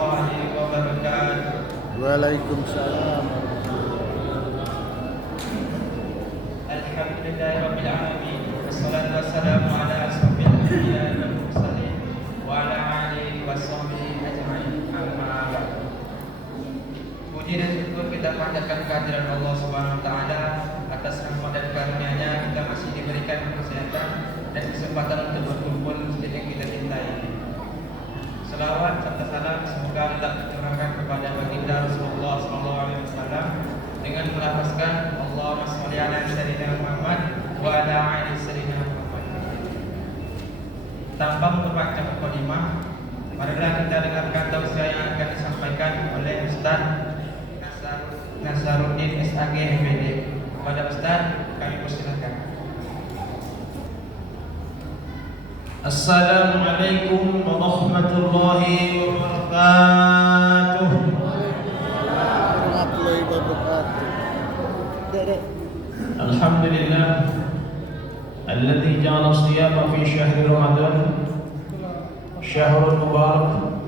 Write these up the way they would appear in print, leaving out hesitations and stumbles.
warahmatullahi wabarakatuh. Waalaikumsalam. Alhamdulillahirabbil alamin. Wassalatu wassalamu ala asrofil anbiya'i wal mursalin wa ala alihi washabbihi ajma'in. Amma ba'd. Puji dan syukur kita panjatkan kehadiran Allah Subhanahu wa taala atas rahmat dan karunia-Nya kita masih diberikan kesehatan dan kesempatan untuk berkumpul masjid yang kita cintai. Selawat serta salam semoga Allah tercurahkan kepada baginda Rasulullah SAW dengan melafazkan Allahumma sholli ala sayyidina Muhammad wa ala ali sayyidina Muhammad. Tanpa memperpanjang mukadimah, marilah kita dengarkan tausiah yang akan disampaikan oleh Ustaz Nasaruddin SAG MPD. Kepada Ustaz kami persilakan. Assalamualaikum warahmatullahi wabarakatuh. Warahmatullahi wabarakatuh. Alhamdulillah alladzi ja'ala as-siyama fi syahri Ramadan syahrul mubarak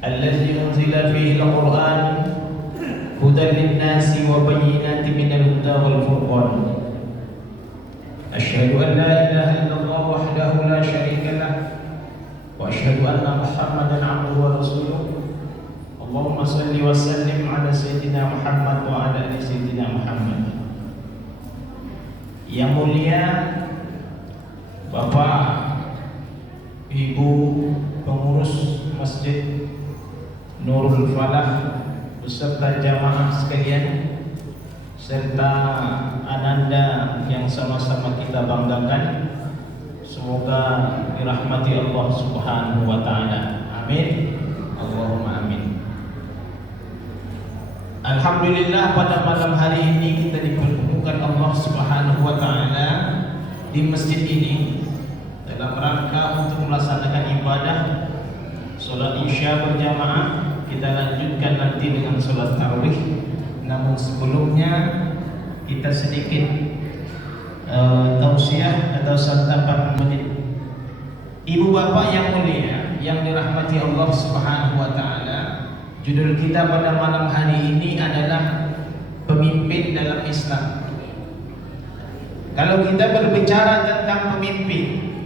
alladzi unzila fihi al-Qur'an hudan lin-nasi wa bayyinatin minal huda wal furqan. Asyhadu an la ilaha illallah wahdahu la syarika lah wa asyhadu anna Muhammadan 'abduhu wa rasuluh. Allahumma shalli wa sallim ala sayyidina Muhammad wa ala ali sayyidina Muhammad. Yang mulia Bapak, Ibu pengurus Masjid Nurul Falah beserta jamaah sekalian, serta ananda yang sama-sama kita banggakan, semoga dirahmati Allah Subhanahu wa taala. Amin. Allahumma amin. Alhamdulillah pada malam hari ini kita dipertemukan Allah Subhanahu wa taala di masjid ini dalam rangka untuk melaksanakan ibadah salat Isya berjamaah. Kita lanjutkan nanti dengan salat tarawih. Namun sebelumnya kita sedikit tausiah atau santapan menit. Ibu bapak yang mulia yang dirahmati Allah Subhanahu wa taala, judul kita pada malam hari ini adalah pemimpin dalam Islam. Kalau kita berbicara tentang pemimpin,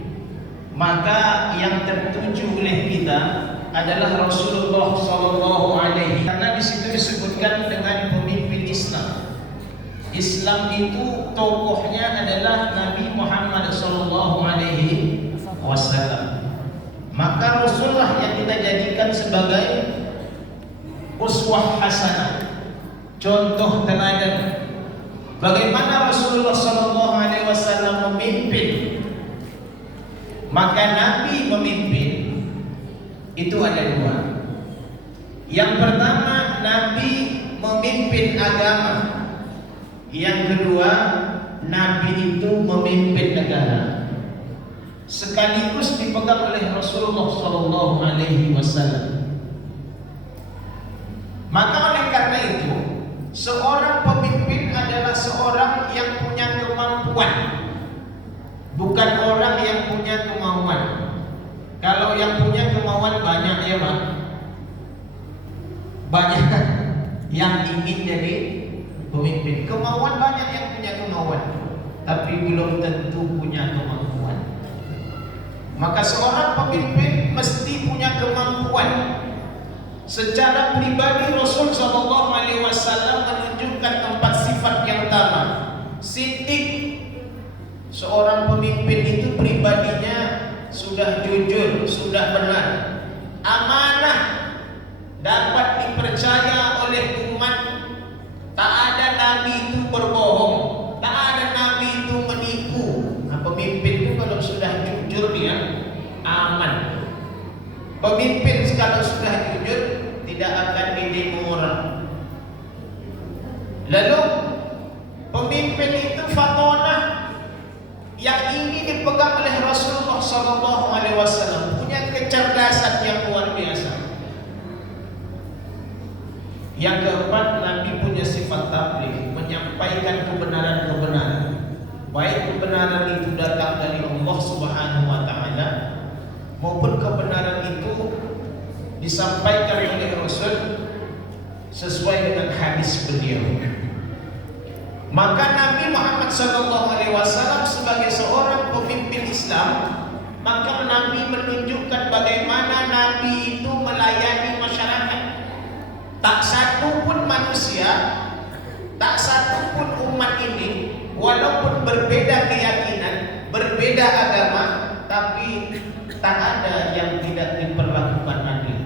maka yang tertuju oleh kita adalah Rasulullah Sallallahu Alaihi. Karena di situ disebutkan dengan pemimpin Islam. Islam itu tokohnya adalah Nabi Muhammad Sallallahu Alaihi Wasallam. Maka Rasulullah yang kita jadikan sebagai uswah hasanah, contoh teladan. Bagaimana Rasulullah Sallallahu Alaihi Wasallam memimpin? Maka Nabi memimpin itu ada dua. Yang pertama, Nabi memimpin agama. Yang kedua, Nabi itu memimpin negara. Sekaligus dipegang oleh Rasulullah Sallallahu Alaihi Wasallam. Maka oleh karena itu, seorang pemimpin adalah seorang yang punya kemampuan, bukan orang yang punya kemauan. Kalau yang punya kemauan banyak ya Pak, banyak yang ingin jadi pemimpin. Kemauan banyak yang punya kemauan, tapi belum tentu punya kemampuan. Maka seorang pemimpin mesti punya kemampuan. Secara pribadi Rasul Sallallahu Alaihi Wasallam menunjukkan 4 sifat yang utama. Siddiq, seorang pemimpin itu pribadinya sudah jujur, sudah benar, amanah, dapat dipercaya oleh umat. Tak ada nabi itu berbohong, tak ada nabi itu menipu. Nah, pemimpin itu kalau sudah jujur dia aman. Pemimpin kalau sudah jujur tidak akan didemo orang. Lalu pemimpin itu fatonah yang ini dipegang oleh Rasulullah Sallallahu Alaihi Wasallam, punya kecerdasan yang luar biasa. Yang keempat, Nabi punya sifat tabligh, menyampaikan kebenaran-kebenaran. Baik kebenaran itu datang dari Allah Subhanahu wa taala maupun kebenaran itu disampaikan oleh Rasul sesuai dengan hadis beliau. Maka Nabi Muhammad SAW sebagai seorang pemimpin Islam, maka Nabi menunjukkan bagaimana Nabi itu melayani masyarakat. Tak satu pun manusia, tak satu pun umat ini, walaupun berbeda keyakinan, berbeda agama, tapi tak ada yang tidak diperlakukan adil.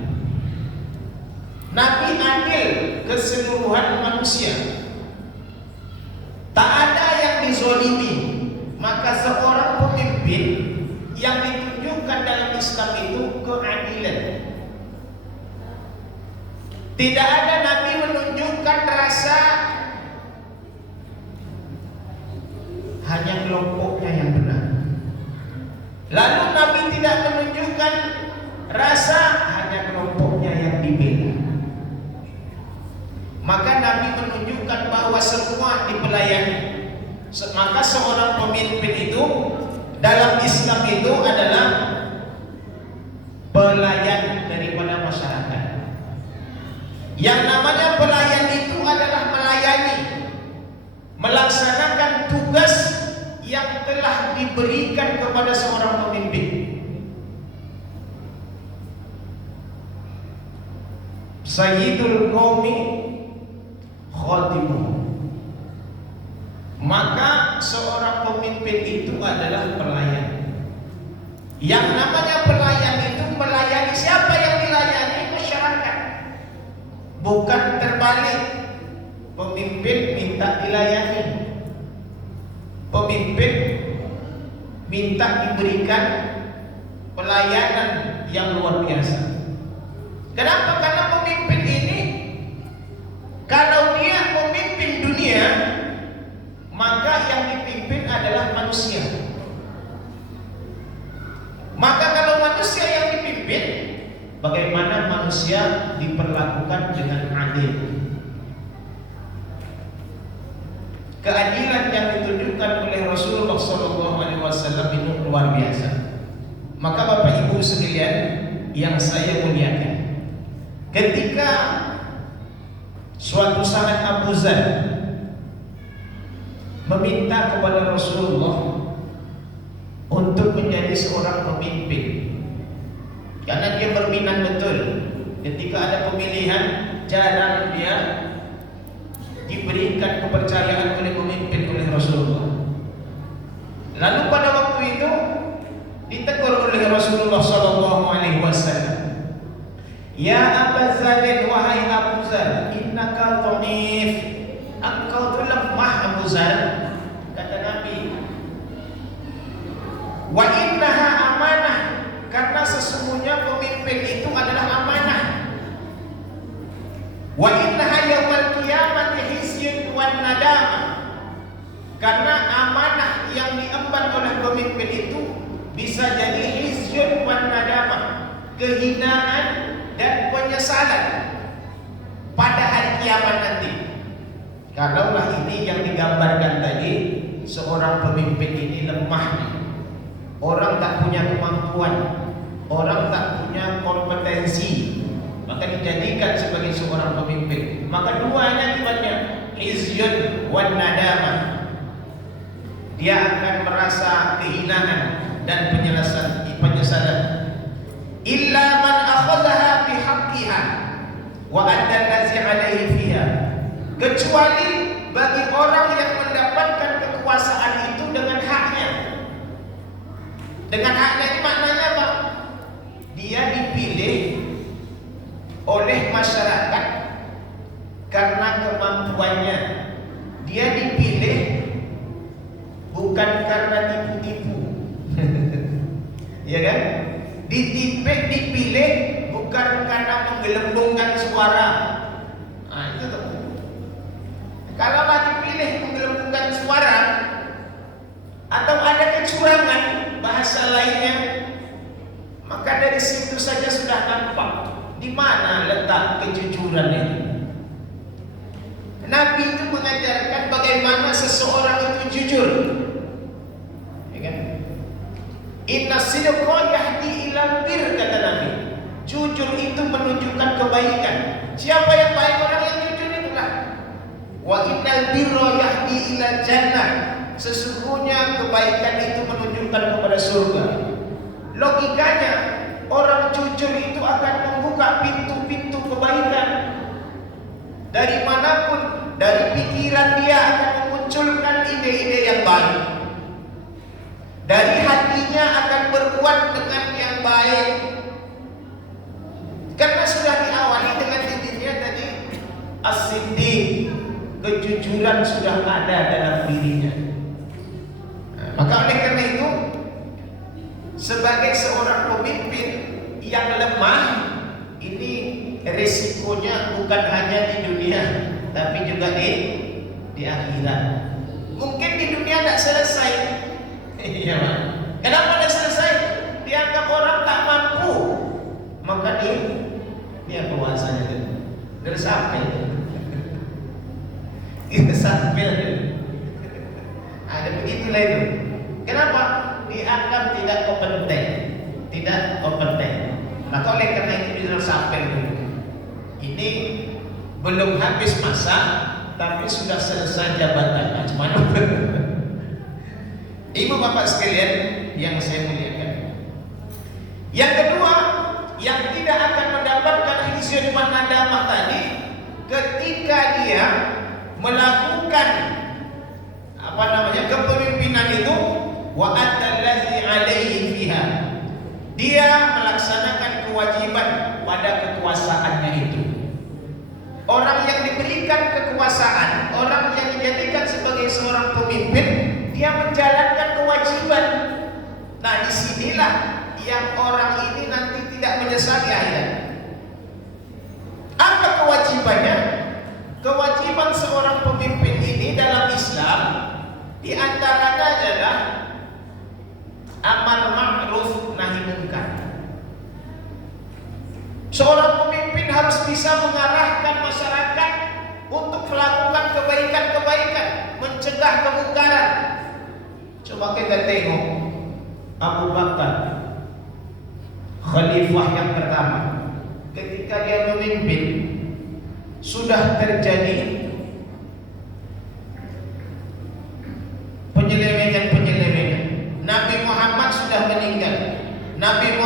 Nabi adil keseluruhan manusia. Tak ada yang dizolimi. Maka seorang pemimpin yang ditunjukkan dalam Islam itu keadilan. Tidak ada Nabi menunjukkan rasa hanya kelompoknya yang benar. Lalu Nabi tidak menunjukkan rasa hanya kelompoknya yang dibela. Maka Nabi menunjukkan bahwa semua dipelayani. Maka seorang pemimpin itu dalam Islam itu adalah pelayan daripada masyarakat. Yang namanya pelayan itu adalah melayani, melaksanakan tugas yang telah diberikan kepada seorang pemimpin. Sayyidul qaumi khatimuh. Maka seorang pemimpin itu adalah pelayan. Yang namanya pelayan itu melayani. Siapa yang dilayani? Masyarakat. Bukan terbalik. Pemimpin minta dilayani, pemimpin minta diberikan pelayanan yang luar biasa. Kenapa? Karena pemimpin ini, kalau dia memimpin dunia, maka yang dipimpin adalah manusia. Maka kalau manusia yang dipimpin, bagaimana manusia diperlakukan dengan adil? Keadilan yang ditunjukkan oleh Rasulullah SAW itu luar biasa. Maka Bapak Ibu sekalian yang saya muliakan, ketika suatu saat Abu Dzar meminta kepada Rasulullah untuk menjadi seorang pemimpin, karena dia berminat betul. Ketika ada pemilihan, jarang dia diberikan kepercayaan oleh pemimpin oleh Rasulullah. Lalu pada waktu itu ditegur oleh Rasulullah SAW. Ya Abu Dzar, wahai Abu Dzar, innaka dhaif. Engkau tu lemah Abu Dzar, kata Nabi. Wa innaha amanah, karena sesungguhnya pemimpin itu adalah amanah. Wa innaha yaumal qiyamati hisyun wan nadamah, karena amanah yang diemban oleh pemimpin itu bisa jadi hisyun wan nadamah, kehinaan dan penyesalan pada hari kiamat nanti. Kalaulah ini yang digambarkan tadi, seorang pemimpin ini lemah, orang tak punya kemampuan, orang tak punya kompetensi, maka dijadikan sebagai seorang pemimpin. Maka duanya akibatnya hizyun wan nadamah. Dia akan merasa kehinaan dan penyesalan. Illa man akhadhaha bihaqqiha wa adda allazi 'alaihi fiha. Kecuali bagi orang yang mendapatkan kekuasaan itu dengan haknya. Dengan haknya ini maknanya apa? Dia dipilih oleh masyarakat karena kemampuannya. Dia dipilih bukan karena tipu-tipu. Ya kan? Dipilih bukan karena menggelembungkan suara. Nah, itu tuh. Kalau dipilih menggelembungkan suara atau ada kecurangan bahasa lainnya, maka dari situ saja sudah nampak di mana letak kejujuran ini. Nabi itu mengajarkan bagaimana seseorang itu jujur. Ya kan? Inna sidqa yahdi ilal bir, kata Nabi. Jujur jujur itu menunjukkan kebaikan. Siapa yang baik? Orang yang jujur itulah. Wa innal birra yahdi ila jannah. Sesungguhnya kebaikan itu menunjukkan kepada surga. Logikanya, orang jujur itu akan membuka pintu-pintu kebaikan. Dari manapun, dari pikiran dia akan memunculkan ide-ide yang baik. Dari hatinya akan berbuat dengan yang baik. Karena sudah diawali dengan dirinya tadi as-siddiq, kejujuran sudah ada dalam dirinya. Maka oleh karena itu, sebagai seorang pemimpin yang lemah, ini risikonya bukan hanya di dunia, tapi juga di akhirat. Mungkin di dunia tidak selesai. Iya, Pak. Kenapa tidak selesai? Dianggap orang tak mampu, maka dia kuasanya tersampil. Itu sampil. Ada begitulah itu. Kenapa? Dianggap tidak kompeten, tidak kompeten. Maka oleh karena itu disampil dulu. Ini belum habis masa, tapi sudah selesai jabatannya. Cuman Ibu bapak sekalian yang saya muliakan. Yang kedua, yang tidak akan mendapatkan hizyun wan nadamah tadi, ketika dia melakukan kepemimpinan itu, wa atallazi alaihi fiha. Dia melaksanakan kewajiban pada kekuasaannya itu. Orang yang diberikan kekuasaan, orang yang dijadikan sebagai seorang pemimpin, dia menjalankan kewajiban. Nah, disinilah yang orang ini nanti tidak menyesal di akhirat. Apa kewajibannya? Kewajiban seorang pemimpin ini dalam Islam di antaranya adalah amar ma'ruf nahi munkar. Seorang pemimpin harus bisa mengarahkan masyarakat untuk melakukan kebaikan-kebaikan, mencegah kemungkaran. Coba kita tengok Abu Bakar, khalifah yang pertama, ketika dia memimpin sudah terjadi penyelewengan. Nabi Muhammad sudah meninggal. Nabi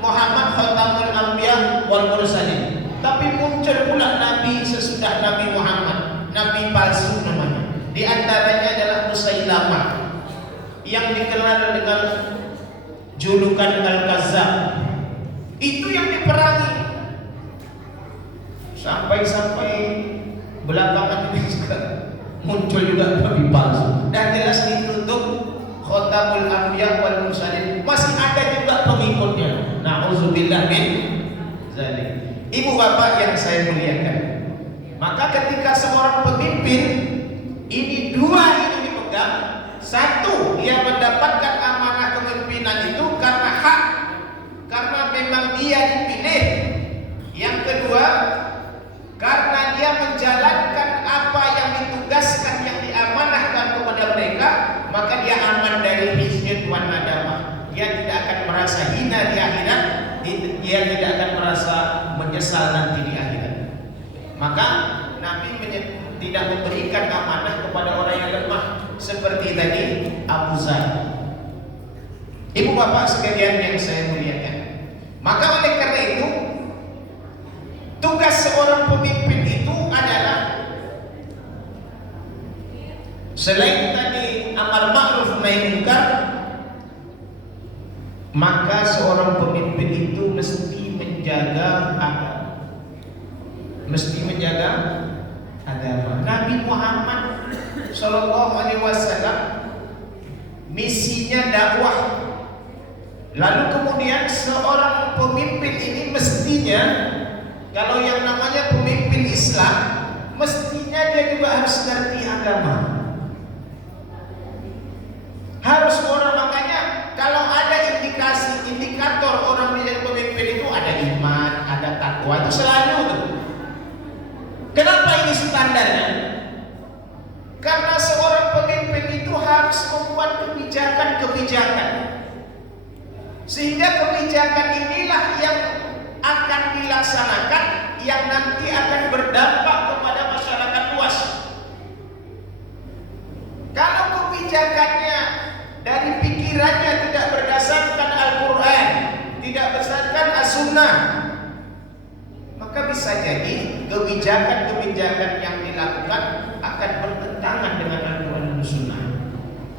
Muhammad khatamul anbiya wal mursalin. Tapi muncul pula nabi sesudah Nabi Muhammad, nabi palsu namanya. Di antaranya adalah Musailamah yang dikenal dengan julukan Al-Kazzab. Itu yang diperangi. Sampai belakangan ini juga muncul juga nabi palsu. Dan jelas ditutup khatamul anbiya wal mursalin. Masih ada juga pengikutnya. Nauzubillah min zalik. Ibu bapak yang saya muliakan, maka ketika seorang pemimpin ini dua ini dipegang, satu dia mendapatkan amanah kepemimpinan itu karena hak, karena memang dia dipilih. Yang kedua, karena dia menjalankan apa yang ditugaskan, yang diamanahkan kepada mereka, maka dia aman dari hizyun wan nadamah. Dia tidak akan merasa hina di akhirat, dia tidak akan merasa menyesal nanti di akhirat. Maka Nabi tidak memberikan amanah kepada orang yang lemah seperti tadi Abu Zar. Ibu bapak sekalian yang saya muliakan, maka oleh karena itu tugas seorang pemimpin itu adalah selain tadi amar ma'ruf nahi munkar, maka seorang pemimpin itu mesti menjaga agama. Mesti menjaga agama. Nabi Muhammad Shallallahu Alaihi Wasallam misinya dakwah. Lalu kemudian seorang pemimpin ini mestinya, kalau yang namanya pemimpin Islam, mestinya dia juga harus ngerti agama. Harus orang, makanya kalau ada indikator orang menjadi pemimpin itu ada iman, ada takwa, itu selalu tuh. Kenapa ini standarnya? Karena seorang pemimpin itu harus membuat kebijakan-kebijakan, sehingga kebijakan inilah yang akan dilaksanakan yang nanti akan berdampak kepada masyarakat luas. Kalau kebijakannya dari pikirannya tidak berdasarkan Al-Quran, tidak berdasarkan As-Sunnah, maka bisa jadi kebijakan-kebijakan yang dilakukan akan bertentangan dengan Al-Quran dan Sunnah.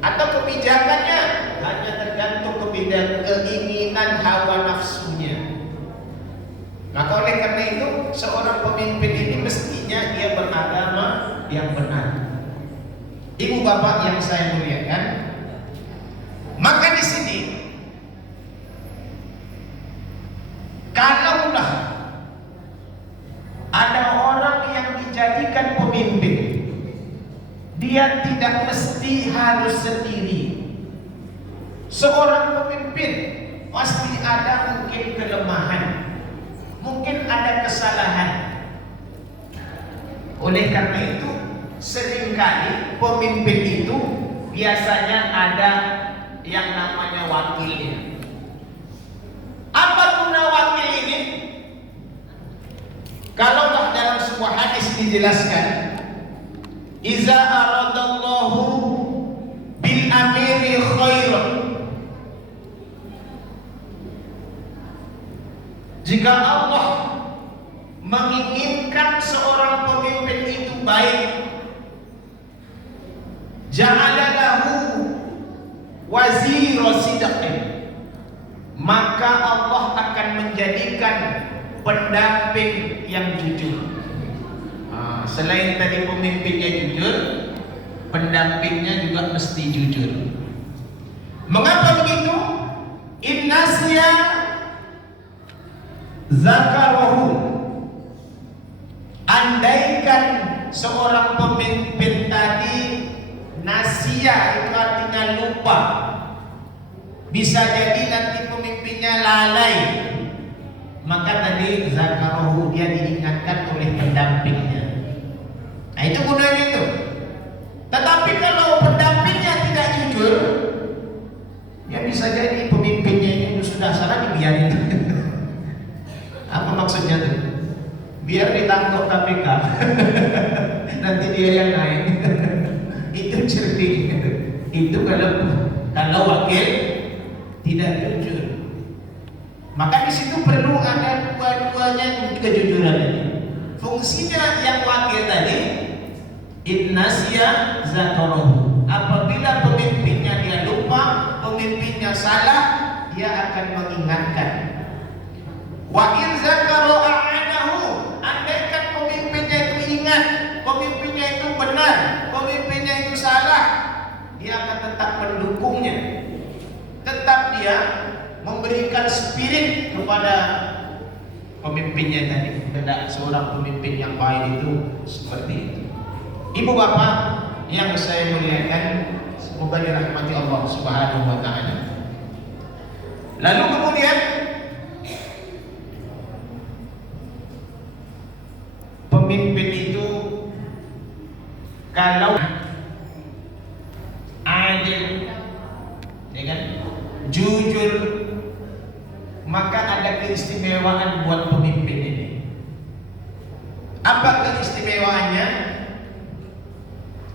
Atau kebijakannya hanya tergantung keinginan hawa nafsunya. Maka oleh karena itu seorang pemimpin ini mestinya dia beragama yang benar. Ibu bapak yang saya muliakan, maka di sini kalaulah ada orang yang dijadikan pemimpin, dia tidak mesti harus sendiri. Seorang pemimpin pasti ada mungkin kelemahan, mungkin ada kesalahan. Oleh karena itu seringkali pemimpin itu biasanya ada yang namanya wakilnya. Apa guna wakil ini? Kalaulah dalam sebuah hadis dijelaskan, iza aradallahu bil amiri khairan, jika Allah menginginkan seorang pemimpin itu baik, ja'alalahu wazira sidqin, maka Allah akan menjadikan pendamping yang jujur. Selain tadi pemimpinnya jujur, pendampingnya juga mesti jujur. Mengapa begitu? Innasya zakarahu, andaikan seorang pemimpin tadi nasia, itu artinya lupa, bisa jadi nanti pemimpinnya lalai, maka tadi zakarahu, dia diingatkan oleh pendampingnya. Nah itu gunanya itu. Tetapi kalau pendampingnya tidak jujur, ya bisa jadi pemimpinnya itu sudah salah, dibiarin. Apa maksudnya tuh? Biar ditangkap KPK, nanti dia yang naik. Itu cerdik. Itu kalau wakil tidak jujur. Maka di situ perlu ada dua-duanya kejujuran ini. Fungsinya yang wakil tadi, innasya zakarahu, apabila pemimpinnya dia lupa, pemimpinnya salah, dia akan mengingatkan. Wa in zakara a'anahu, andaikan pemimpinnya itu ingat, pemimpinnya itu benar, pemimpinnya itu salah, dia akan tetap mendukungnya, tetap dia memberikan spirit kepada pemimpinnya tadi. Hendak seorang pemimpin yang baik itu seperti itu. Ibu bapak yang saya muliakan, semoga dirahmati Allah Subhanahu wa taala. Lalu kemudian pemimpin itu kalau adil, ya kan, jujur, maka ada keistimewaan buat pemimpin ini. Apa keistimewaannya?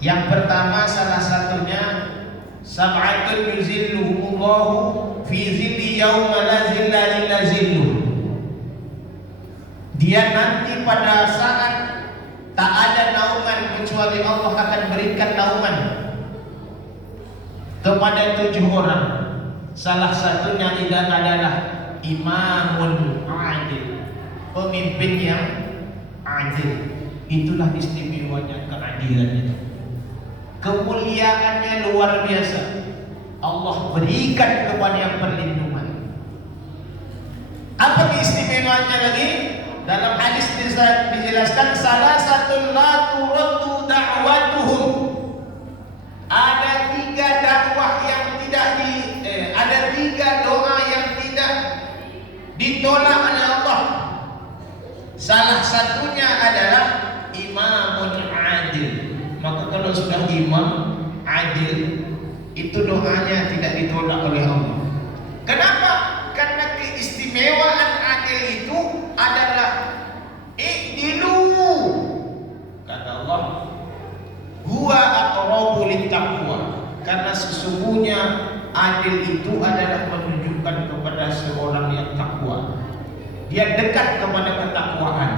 Yang pertama, salah satunya, sab'atun yuzilluhumullahu fi zilli yauma la zilla illa zilluh. Dia nanti pada saat tak ada naungan kecuali Allah akan berikan naungan kepada 7 orang. Salah satunya adalah imamun adil, pemimpin yang adil. Itulah istimewanya keadilan itu. Kemuliaannya luar biasa. Allah berikan kepada yang perlindungan. Apa keistimewaannya lagi? Dalam hadis dijelaskan, salah satu la turaddu da'watuhum. Ada 3 dakwah yang tidak ada 3 doa yang tidak ditolak oleh Allah. Salah satunya adalah imamun adil. Maka kalau sudah imam adil, itu doanya tidak ditolak oleh Allah. Kenapa? Karena keistimewaan adil itu adil itu adalah menunjukkan kepada seorang yang takwa. Dia dekat kepada ketakwaan.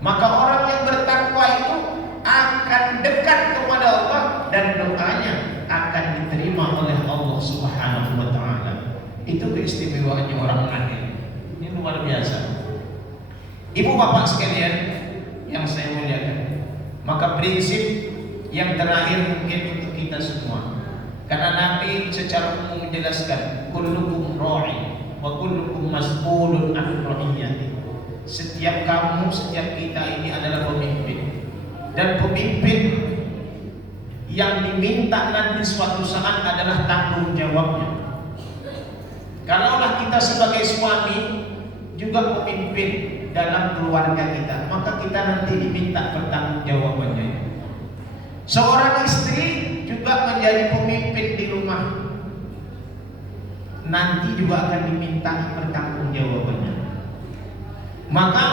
Maka orang yang bertakwa itu akan dekat kepada Allah dan doanya akan diterima oleh Allah Subhanahu wa taala. Itu keistimewaannya orang adil. Ini luar biasa. Ibu bapak sekalian yang saya muliakan, maka prinsip yang terakhir mungkin untuk kita semua, karena Nabi secara umum menjelaskan kullukum ra'i wa kullukum mas'ulun an ra'iyati. Setiap kamu, setiap kita ini adalah pemimpin, dan pemimpin yang diminta nanti suatu saat adalah tanggung jawabnya. Kalaulah kita sebagai suami juga pemimpin dalam keluarga kita, maka kita nanti diminta pertanggungjawabannya. Seorang istri juga menjadi pemimpin di rumah, nanti juga akan diminta pertanggungjawabannya. Maka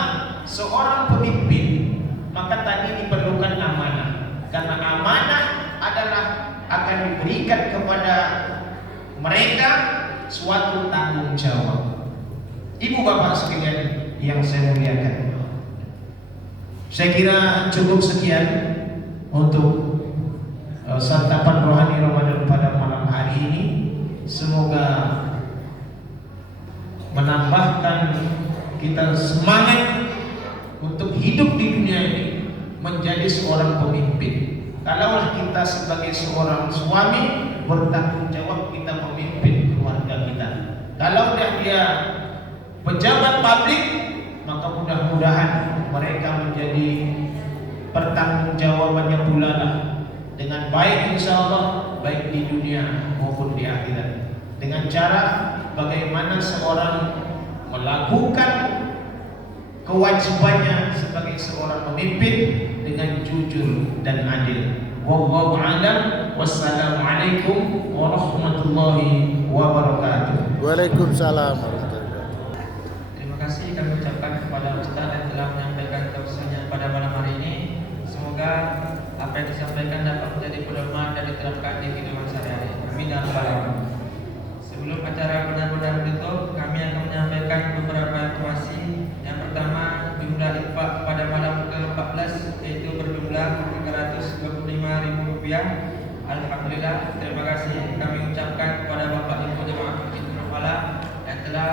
seorang pemimpin, maka tadi diperlukan amanah, karena amanah adalah akan diberikan kepada mereka suatu tanggung jawab. Ibu bapak sekalian yang saya muliakan, saya kira cukup sekian untuk santapan rohani Ramadan pada malam hari ini. Semoga menambahkan kita semangat untuk hidup di dunia ini menjadi seorang pemimpin. Kalaulah kita sebagai seorang suami bertanggung jawab, kita memimpin keluarga kita. Kalau dia pejabat publik, maka mudah-mudahan mereka menjadi pertanggungjawabannya pula dengan baik, insya Allah, baik di dunia maupun di akhirat, dengan cara bagaimana seorang melakukan kewajibannya sebagai seorang pemimpin dengan jujur dan adil. Wallahu a'lam. Wassalamualaikum warahmatullahi wabarakatuh. Waalaikumsalam warahmatullahi wabarakatuh. Terima kasih kami ucapkan kepada Ustaz yang telah menyampaikan tausiahnya pada malam hari ini. Semoga apa yang disampaikan dapat menjadi pedoman dan diterapkan di kehidupan sehari-hari. Amin ya rabbal alamin. Sebelum acara benar-benar ditutup, kami akan menyampaikan beberapa informasi. Yang pertama, jumlah infak pada malam ke-14 yaitu berjumlah Rp325.000. Alhamdulillah, terima kasih kami ucapkan kepada Bapak Ibu Jemaah Masjid Falah yang telah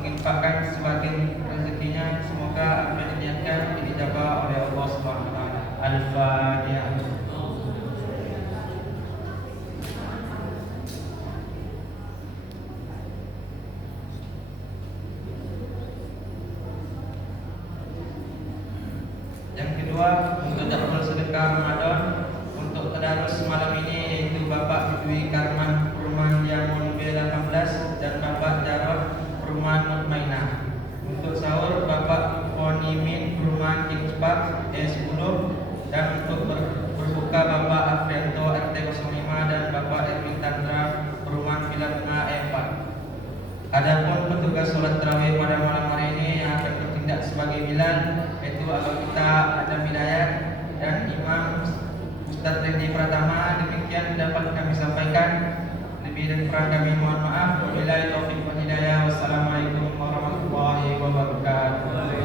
menginfakkan sebagian rezekinya. Semoga apa yang diniatkan dijabah oleh Allah Subhanahu wa taala. Al-Fatihah. Yang kedua, untuk jadwal sedekah Ramadan untuk tadarus malam ini yaitu Bapak Dwi Karman Perumahan Diamond B18 dan Bapak Jarod Perumahan Mutmainah. Untuk sahur Bapak Ponimin Perumahan Kingspark E10, dan untuk berbuka Bapak Afrianto RT 05 dan Bapak Erwin Tandra Perumahan Villa Tengah E4. Adapun petugas sholat tarawih pada malam hari ini yang akan bertindak sebagai bilal yaitu Abang kita Adam Hidayat dan Imam Ustaz Randy Pratama. Demikian dapat kami sampaikan. Lebih dan kurang kami mohon maaf. Wabillahi taufiq wal hidayah. Wassalamualaikum warahmatullahi wabarakatuh.